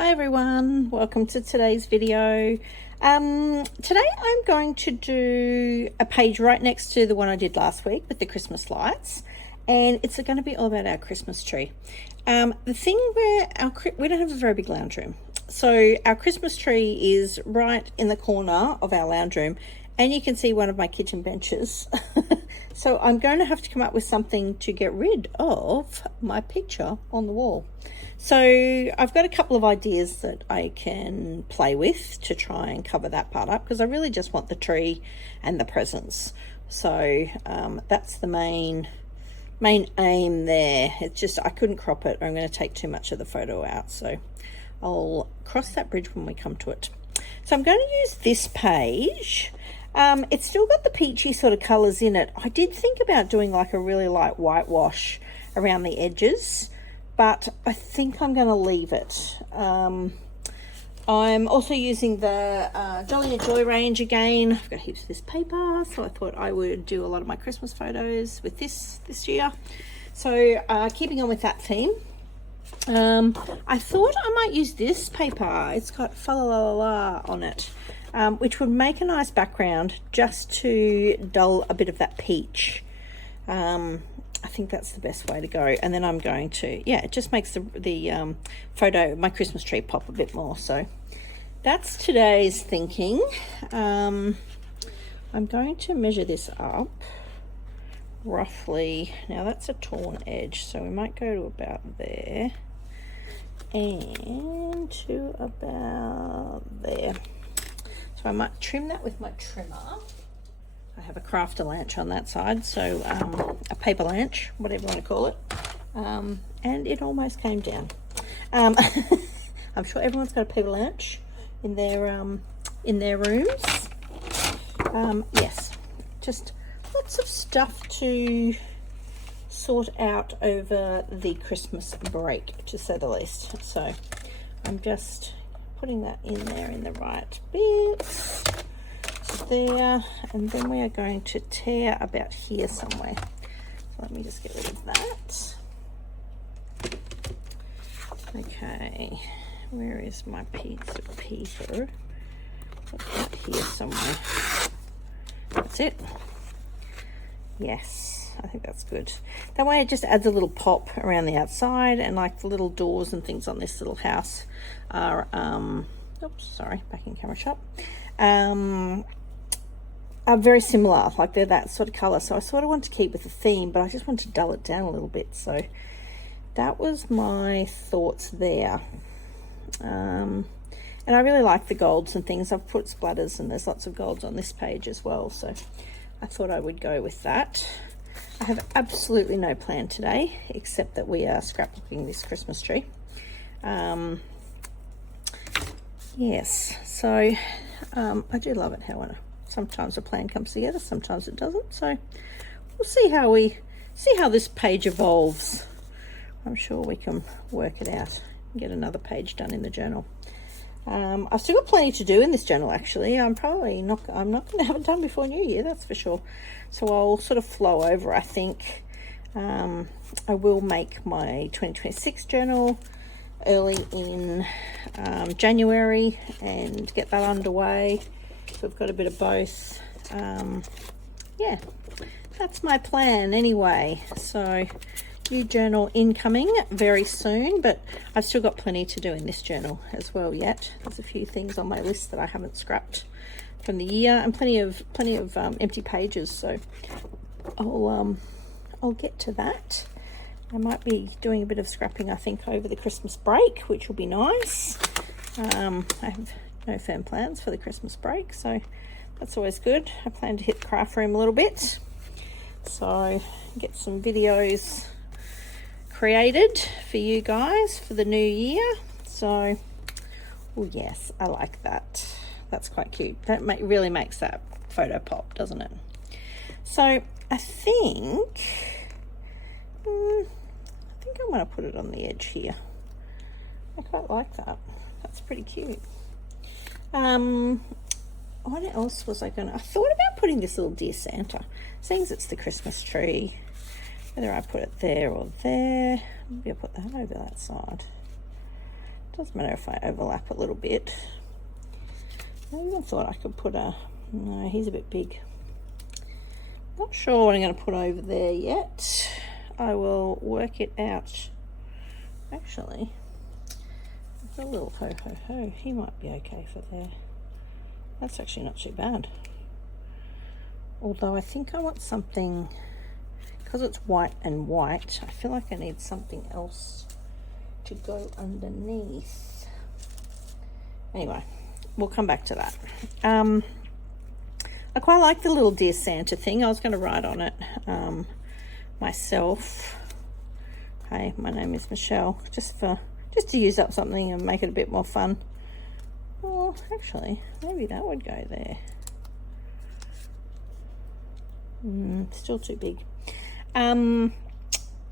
Hi everyone, welcome to today's video. Today I'm going to do a page right next to the one I did last week with the Christmas lights, and it's going to be all about our Christmas tree. The thing where we don't have a very big lounge room, so our Christmas tree is right in the corner of our lounge room, and you can see one of my kitchen benches. So I'm going to have to come up with something to get rid of my picture on the wall. So I've got a couple of ideas that I can play with to try and cover that part up, because I really just want the tree and the presents. So that's the main aim there. It's just I couldn't crop it, or I'm going to take too much of the photo out. So I'll cross that bridge when we come to it. So I'm going to use this page. It's still got the peachy sort of colours in it. I did think about doing like a really light whitewash around the edges, but I think I'm going to leave it. I'm also using the Jolly and Joy range again. I've got heaps of this paper, so I thought I would do a lot of my Christmas photos with this year. So keeping on with that theme, I thought I might use this paper. It's got fa la la la on it, which would make a nice background just to dull a bit of that peach. I think that's the best way to go. And then I'm going to, yeah, it just makes the photo, my Christmas tree, pop a bit more. So that's today's thinking. I'm going to measure this up roughly. Now that's a torn edge, so we might go to about there and to about there. So I might trim that with my trimmer. I have a crafter lanch on that side, so a paper lanch, whatever you want to call it, and it almost came down. I'm sure everyone's got a paper lanch in their rooms. Yes, just lots of stuff to sort out over the Christmas break, to say the least. So I'm just putting that in there in the right bits. There, and then we are going to tear about here somewhere. So let me just get rid of that. Okay, where is my piece of paper? Put that here somewhere. That's it. Yes, I think that's good. That way it just adds a little pop around the outside, and like the little doors and things on this little house are oops, sorry, back in camera shop, are very similar, like they're that sort of color. So I sort of want to keep with the theme, but I just want to dull it down a little bit. So that was my thoughts there. And I really like the golds and things. I've put splatters, and there's lots of golds on this page as well, so I thought I would go with that. I have absolutely no plan today, except that we are scrapbooking this Christmas tree. Yes, so I do love it how sometimes a plan comes together, sometimes it doesn't. So we'll see how this page evolves. I'm sure we can work it out and get another page done in the journal. I've still got plenty to do in this journal, actually. I'm not going to have it done before New Year, that's for sure. So I'll sort of flow over, I think. I will make my 2026 journal early in January and get that underway. So we've got a bit of both. Yeah, that's my plan anyway. So new journal incoming very soon, but I've still got plenty to do in this journal as well yet. There's a few things on my list that I haven't scrapped from the year, and plenty of empty pages. So I'll get to that. I might be doing a bit of scrapping, I think, over the Christmas break, which will be nice. I have no firm plans for the Christmas break, so that's always good. I plan to hit the craft room a little bit, so get some videos created for you guys for the new year. So, oh yes, I like that. That's quite cute. That really makes that photo pop, doesn't it? So I think I'm going to put it on the edge here. I quite like that. That's pretty cute. What else was I thought about putting this little Dear Santa, seeing as it's the Christmas tree. Whether I put it there or there. Maybe I'll put that over that side. Doesn't matter if I overlap a little bit. I even thought I could put a, no, he's a bit big. Not sure what I'm going to put over there yet. I will work it out. Actually, a little ho ho ho, he might be okay for there. That's actually not too bad. Although I think I want something, because it's white and white, I feel like I need something else to go underneath. Anyway, we'll come back to that. I quite like the little Dear Santa thing. I was going to write on it myself. Hey, my name is Michelle. Just to use up something and make it a bit more fun. Oh, actually, maybe that would go there. Still too big.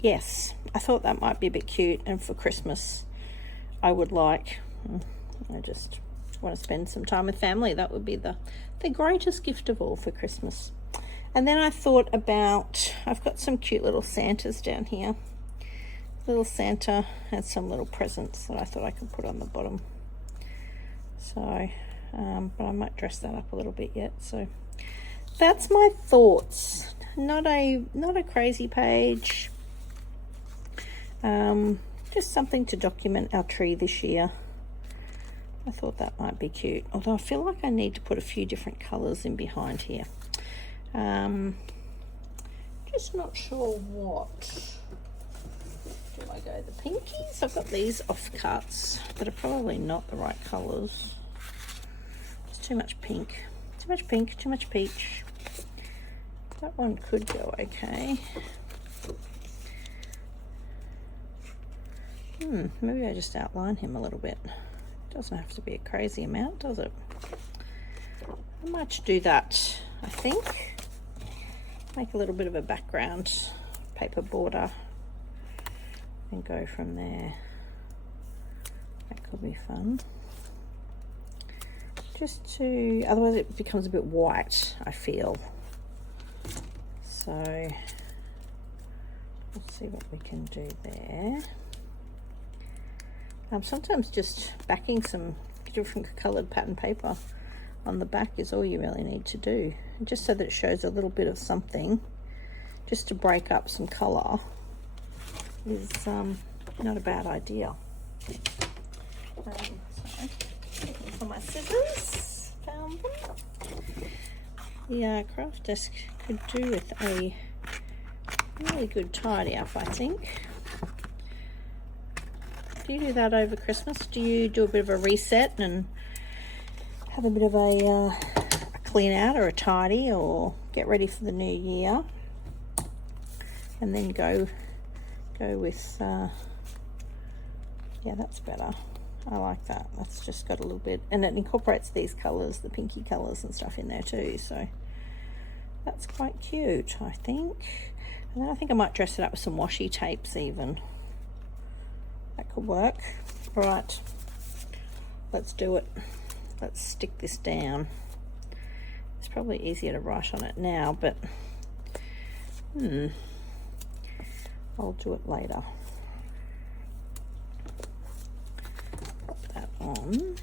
Yes, I thought that might be a bit cute, and for Christmas I would like, I just want to spend some time with family. That would be the greatest gift of all for Christmas. And then I thought about, I've got some cute little Santas down here. Little Santa had some little presents that I thought I could put on the bottom. So, but I might dress that up a little bit yet. So that's my thoughts. Not a crazy page. Just something to document our tree this year. I thought that might be cute. Although I feel like I need to put a few different colours in behind here. Just not sure what. Do I go the pinkies? I've got these offcuts that are probably not the right colours. It's too much pink. Too much pink, too much peach. That one could go okay. Maybe I just outline him a little bit. Doesn't have to be a crazy amount, does it? I might do that, I think. Make a little bit of a background paper border and go from there. That could be fun. Just to, otherwise it becomes a bit white, I feel. So let's see what we can do there. Sometimes just backing some different coloured pattern paper on the back is all you really need to do, just so that it shows a little bit of something, just to break up some colour is not a bad idea. So looking for my scissors, found them. The craft desk could do with a really good tidy up, I think. Do you do that over Christmas? Do you do a bit of a reset and have a bit of a clean out or a tidy, or get ready for the new year, and then go with yeah, that's better. I like that. That's just got a little bit, and it incorporates these colours, the pinky colours and stuff in there too, so that's quite cute, I think. And then I think I might dress it up with some washi tapes even. That could work. Right, let's do it. Let's stick this down. It's probably easier to write on it now, but I'll do it later. Pop that on.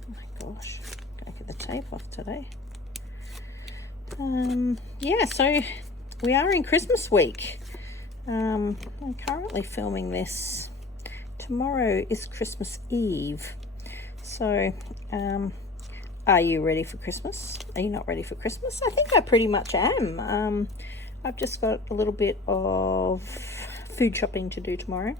Oh my gosh, gotta get the tape off today. Yeah, so we are in Christmas week. I'm currently filming this. Tomorrow is Christmas Eve. So, are you ready for Christmas? Are you not ready for Christmas? I think I pretty much am. I've just got a little bit of food shopping to do tomorrow.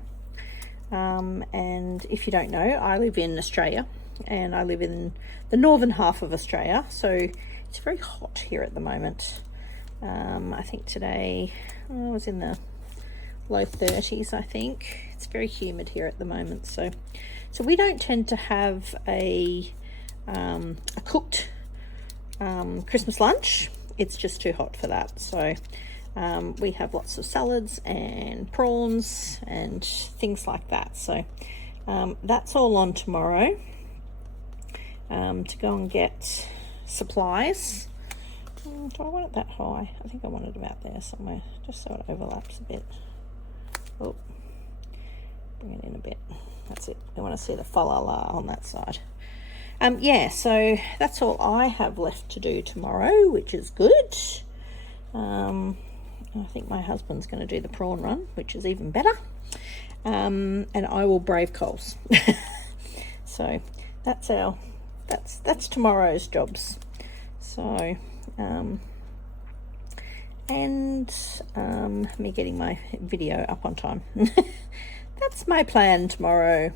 And if you don't know, I live in Australia, and I live in the northern half of Australia. So it's very hot here at the moment. I think today I was in the low 30s, I think. It's very humid here at the moment, so we don't tend to have a cooked Christmas lunch. It's just too hot for that. So we have lots of salads and prawns and things like that. So that's all on tomorrow, to go and get supplies Do I want it that high? I think I want it about there somewhere, just so it overlaps a bit. Oh, bring it in a bit. That's it. I want to see the fa la la on that side. Yeah, so that's all I have left to do tomorrow, which is good. I think my husband's going to do the prawn run, which is even better. And I will brave coals. So that's tomorrow's jobs. So me getting my video up on time. That's my plan tomorrow.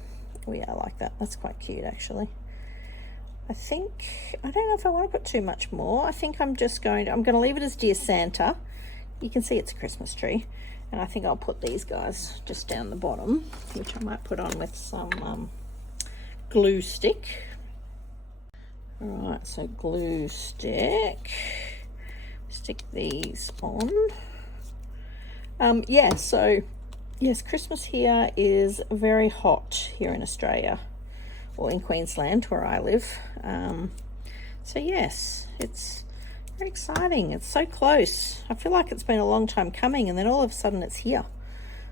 Oh yeah, I like that. That's quite cute actually. I don't know if I want to put too much more. I think I'm going to leave it as Dear Santa. You can see it's a Christmas tree. And I think I'll put these guys just down the bottom, which I might put on with some glue stick. All right, so glue stick. Stick these on. Yeah, so yes, Christmas here is very hot here in Australia, or in Queensland where I live. So yes, it's very exciting. It's so close. I feel like it's been a long time coming, and then all of a sudden it's here.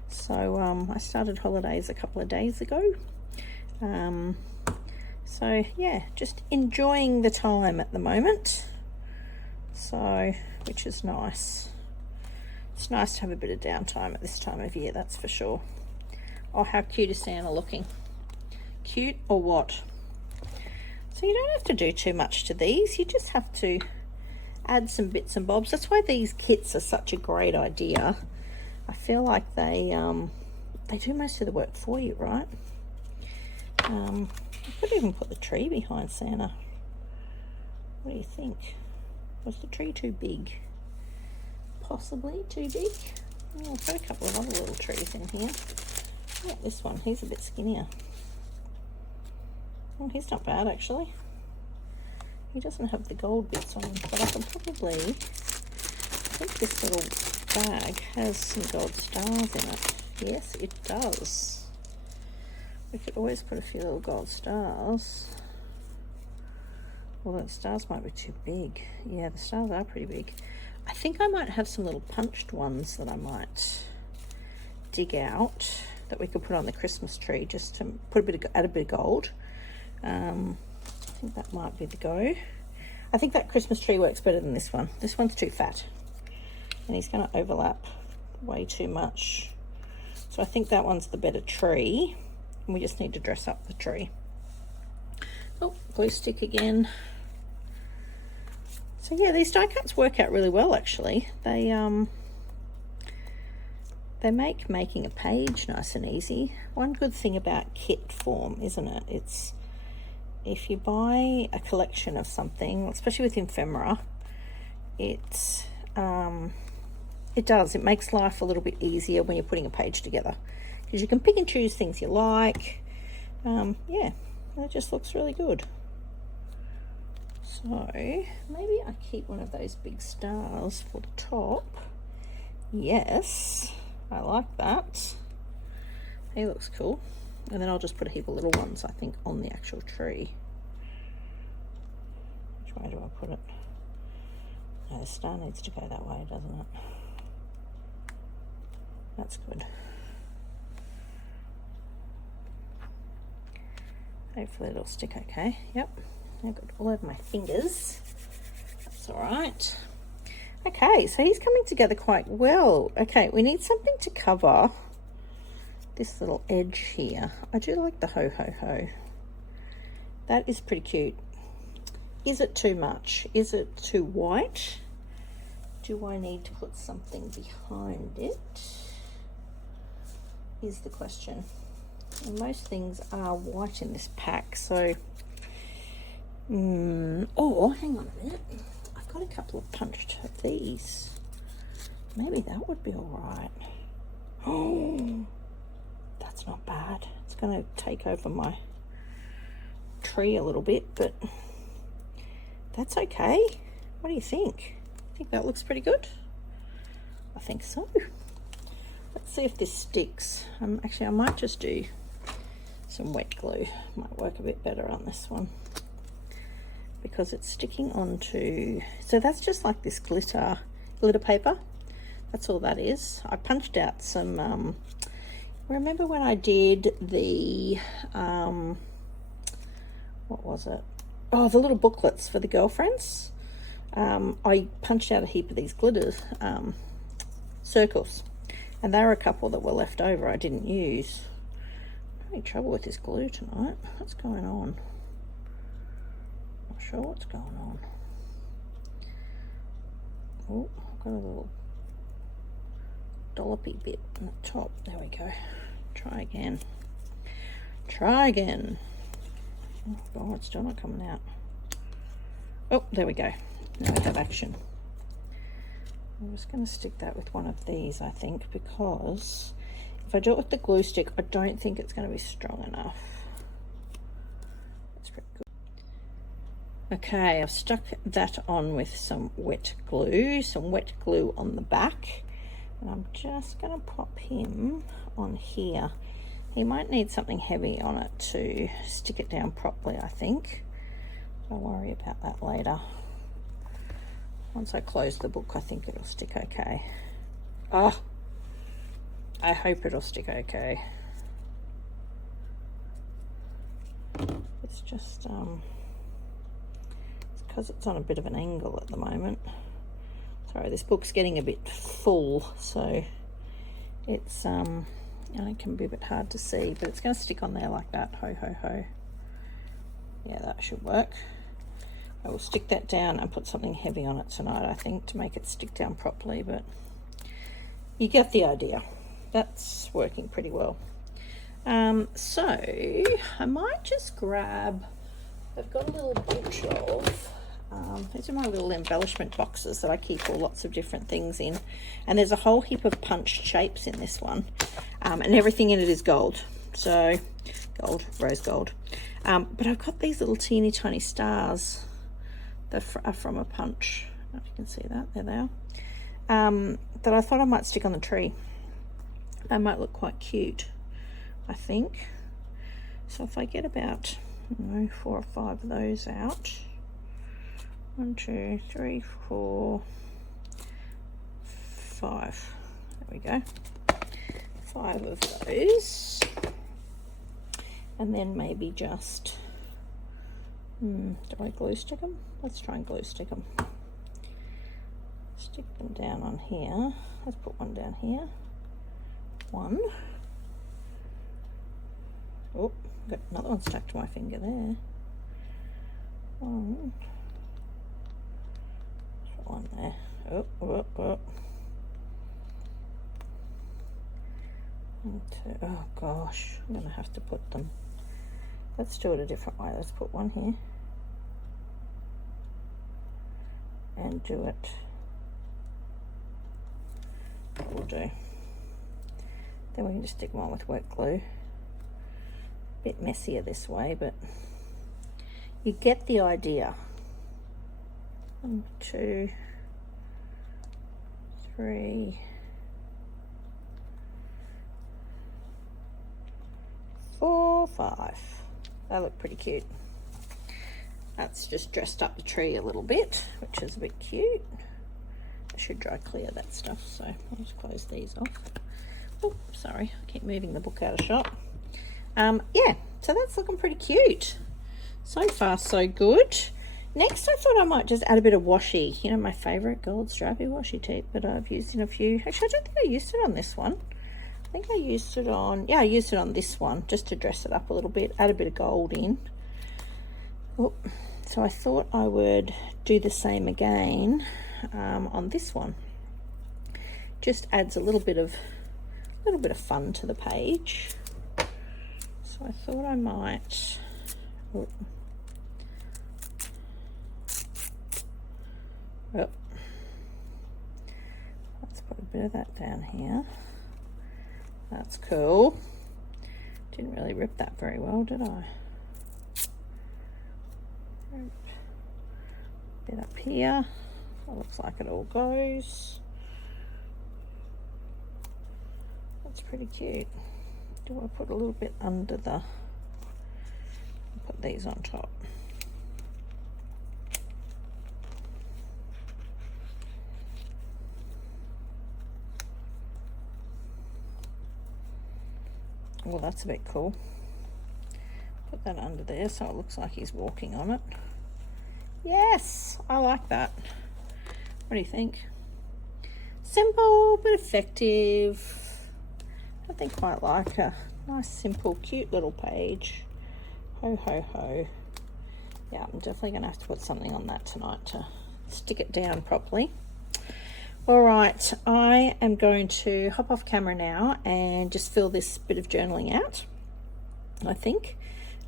So I started holidays a couple of days ago. So yeah, just enjoying the time at the moment. So, which is nice. It's nice to have a bit of downtime at this time of year, that's for sure. Oh, how cute is Santa looking? Cute or what? So you don't have to do too much to these. You just have to add some bits and bobs. That's why these kits are such a great idea. I feel like they do most of the work for you, right? I could even put the tree behind Santa. What do you think? Was the tree too big? Possibly too big. Oh, I've got a couple of other little trees in here. Yeah, this one, he's a bit skinnier. Oh, he's not bad actually. He doesn't have the gold bits on him, but I can probably, I think this little bag has some gold stars in it. Yes, it does. We could always put a few little gold stars. Well, the stars might be too big. Yeah, the stars are pretty big. I think I might have some little punched ones that I might dig out that we could put on the Christmas tree, just to put add a bit of gold. I think that might be the go. I think that Christmas tree works better than this one. This one's too fat, and he's going to overlap way too much. So I think that one's the better tree, and we just need to dress up the tree. Oh, glue stick again. So yeah, these die cuts work out really well actually. They make making a page nice and easy. One good thing about kit form, isn't it? It's if you buy a collection of something, especially with ephemera, it makes life a little bit easier when you're putting a page together, because you can pick and choose things you like. Yeah, it just looks really good. So maybe I keep one of those big stars for the top. Yes, I like that. He looks cool. And then I'll just put a heap of little ones, I think, on the actual tree. Which way do I put it? No, the star needs to go that way, doesn't it? That's good. Hopefully it'll stick okay. Yep. I've got all over my fingers. That's all right. Okay, so he's coming together quite well. Okay, we need something to cover this little edge here. I do like the ho ho ho. That is pretty cute. Is it too much? Is it too white? Do I need to put something behind it? Is the question. And most things are white in this pack, so oh, hang on a minute. I've got a couple of punched of these. Maybe that would be all right. Oh, that's not bad. It's going to take over my tree a little bit, but that's okay. What do you think? I think that looks pretty good. I think so. Let's see if this sticks. Actually, I might just do some wet glue. Might work a bit better on this one. because it's sticking onto, so that's just like this glitter paper. That's all that is. I punched out some, remember when I did the, what was it? Oh, the little booklets for the girlfriends. I punched out a heap of these glitter circles, and there were a couple that were left over I didn't use. I'm having trouble with this glue tonight. What's going on? Not sure what's going on. Oh, I've got a little dollopy bit on the top. There we go. Try again. Try again. Oh God, it's still not coming out. Oh, there we go. Now we have action. I'm just going to stick that with one of these, I think, because if I do it with the glue stick, I don't think it's going to be strong enough. That's pretty good. Okay, I've stuck that on with some wet glue on the back. And I'm just going to pop him on here. He might need something heavy on it to stick it down properly, I think. I'll worry about that later. Once I close the book, I think it'll stick okay. Oh, I hope it'll stick okay. It's just, it's because it's on a bit of an angle at the moment. Sorry, this book's getting a bit full, so it's, it can be a bit hard to see, but it's going to stick on there like that. Ho, ho, ho. Yeah, that should work. I will stick that down and put something heavy on it tonight, I think, to make it stick down properly, but you get the idea. That's working pretty well. So I might just grab, I've got a little bookshelf. These are my little embellishment boxes that I keep all lots of different things in, and there's a whole heap of punched shapes in this one, and everything in it is gold. So gold, rose gold. But I've got these little teeny tiny stars that are from a punch. I don't know if you can see that. There they are. That I thought I might stick on the tree. They might look quite cute, I think. So if I get about 4 or 5 of those out. 1, 2, 3, 4, 5. There we go. 5 of those. And then maybe just, do I glue stick them? Let's try and glue stick them. Stick them down on here. Let's put one down here. 1. Oh, got another one stuck to my finger there. 1. Put one there. Oh. 1, 2. Oh gosh, I'm gonna have to put them. Let's do it a different way. Let's put one here and do it. That will do. Then we can just stick them on with wet glue. A bit messier this way, but you get the idea. 1, 2, 3, 4, 5. They look pretty cute. That's just dressed up the tree a little bit, which is a bit cute. I should dry clear that stuff, so I'll just close these off. Oh, sorry, I keep moving the book out of shot. Yeah, so that's looking pretty cute. So far, so good. Next, I thought I might just add a bit of washi. You know, my favourite gold stripy washi tape that I've used in a few. Actually, I don't think I used it on this one. I think I used it on, yeah, I used it on this one just to dress it up a little bit, add a bit of gold in. Oh, so I thought I would do the same again on this one. Just adds a little bit of fun to the page. So I thought I might. Oh, let's put a bit of that down here. That's cool. Didn't really rip that very well, did I? Bit up here. That looks like it all goes. That's pretty cute. Do I put a little bit under the... Put these on top. Well, that's a bit cool. Put that under there so it looks like he's walking on it. Yes, I like that. What do you think? Simple but effective. I think quite like a nice, simple, cute little page. Ho, ho, ho. Yeah, I'm definitely going to have to put something on that tonight to stick it down properly. All right, I am going to hop off camera now and just fill this bit of journaling out, I think.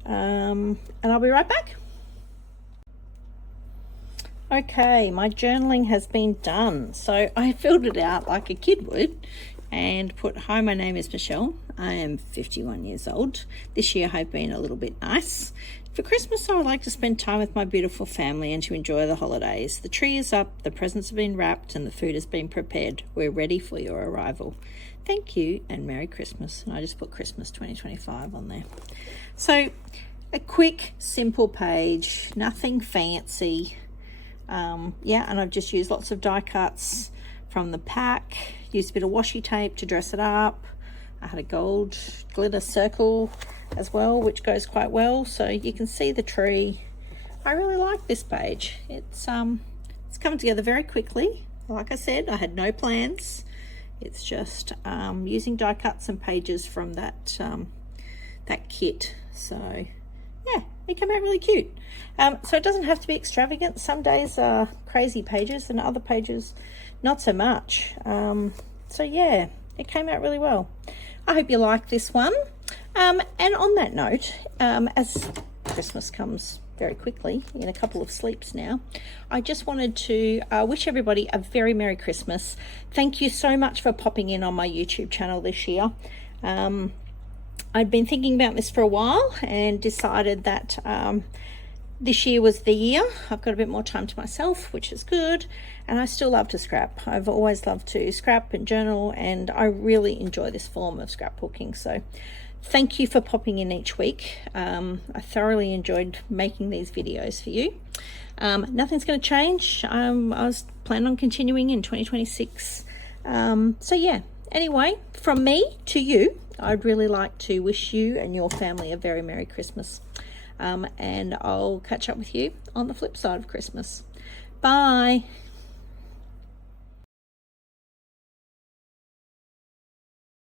And I'll be right back. Okay, my journaling has been done. So I filled it out like a kid would and put, hi, my name is Michelle. I am 51 years old. This year I've been a little bit nice. For Christmas, I would like to spend time with my beautiful family and to enjoy the holidays. The tree is up, the presents have been wrapped, and the food has been prepared. We're ready for your arrival. Thank you and Merry Christmas. And I just put Christmas 2025 on there. So a quick, simple page, nothing fancy. Yeah, and I've just used lots of die cuts from the pack, used a bit of washi tape to dress it up. I had a gold glitter circle as well, which goes quite well, so you can see the tree. I really like this page. It's come together very quickly. Like I said, I had no plans. It's just using die cuts and pages from that that kit. So yeah, it came out really cute. So it doesn't have to be extravagant. Some days are crazy pages and other pages not so much. So yeah, it came out really well. I hope you like this one. And on that note, as Christmas comes very quickly, in a couple of sleeps now, I just wanted to wish everybody a very Merry Christmas. Thank you so much for popping in on my YouTube channel this year. I'd been thinking about this for a while and decided that this year was the year. I've got a bit more time to myself, which is good, and I still love to scrap. I've always loved to scrap and journal, and I really enjoy this form of scrapbooking. So thank you for popping in each week. I thoroughly enjoyed making these videos for you. Nothing's going to change. I was planning on continuing in 2026. So yeah, anyway, from me to you, I'd really like to wish you and your family a very Merry Christmas. And I'll catch up with you on the flip side of Christmas. Bye.